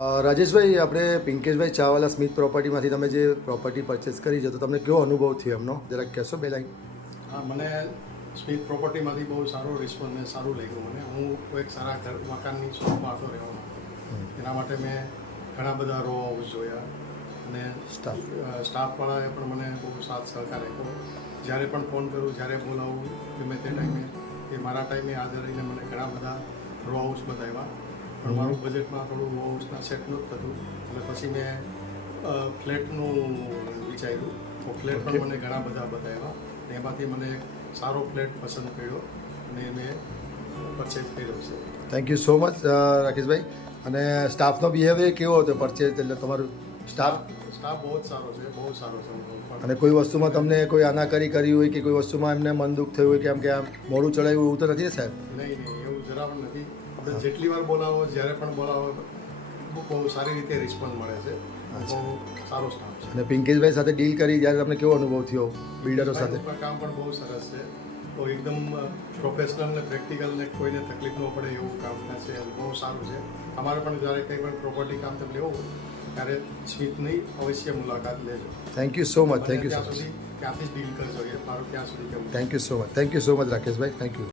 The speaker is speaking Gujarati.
રાજેશભાઈ, આપણે પિંકેશભાઈ ચાવાલા સ્મિથ પ્રોપર્ટીમાંથી તમે જે પ્રોપર્ટી પરચેસ કરી છે તો તમને કેવો અનુભવ થયો એમનો જરાક કહેશો બે લાઈન? હા, મને સ્મિથ પ્રોપર્ટીમાંથી બહુ સારો રિસ્પોન્સ ને સારું લાગ્યું મને. હું એક સારા ઘર મકાનની શોધમાં હતો રહેવાનો. એના માટે મેં ઘણા બધા રો હાઉસ જોયા અને સ્ટાફવાળાએ પણ મને બહુ સાથ સહકાર આપ્યો. જ્યારે પણ ફોન કરું, જ્યારે બોલાવું ગમે તે ટાઈમે એ મારા ટાઈમે હાજર રહીને મને ઘણા બધા રો હાઉસ બતાવ્યા. પણ મારું બજેટમાં થોડું રો હાઉસના સેટ નહોતું થતું એટલે પછી મેં ફ્લેટનું વિચાર્યું. તો ફ્લેટ પણ મને ઘણા બધા બતાવ્યા. એમાંથી મને એક સારો ફ્લેટ પસંદ કર્યો અને મેં પરચેઝ કર્યો છે. થેન્ક યુ સો મચ રાકેશભાઈ. અને સ્ટાફનો બિહેવિયર કેવો હતો પરચેઝ, એટલે તમારું સ્ટાફ? સ્ટાફ બહુ જ સારો છે, બહુ સારો છે. અને કોઈ વસ્તુમાં તમને કોઈ આનાકારી કરી હોય કે કોઈ વસ્તુમાં એમને મન દુઃખ થયું હોય કે આમ કે આમ મોડું ચડાવ્યું એવું તો નથી ને સાહેબ? નહીં, એવું જરા પણ નથી. આપણે જેટલી વાર બોલાવો, જ્યારે પણ બોલાવો બહુ સારી રીતે રિસ્પોન્સ મળે છે. બહુ સારો સ્ટાફ છે. અને પિંકેશભાઈ સાથે ડીલ કરી ત્યારે તમને કેવો અનુભવ થયો બિલ્ડરો સાથે? કામ પણ બહુ સરસ છે. તો એકદમ પ્રોફેશનલ ને પ્રેક્ટિકલ ને કોઈને તકલીફ ન પડે એવું કામ છે. બહુ સારું છે. અમારે પણ જ્યારે કંઈ પણ પ્રોપર્ટી કામ તમે લેવું હોય ત્યારે સ્મિથની અવશ્ય મુલાકાત લેજો. Thank you so much. Thank you so much. ત્યાંથી જ ડીલ કરજો. એ મારું ત્યાં સુધી કેવું. Thank you so much. Thank you so much Rakeshbhai. Thank you.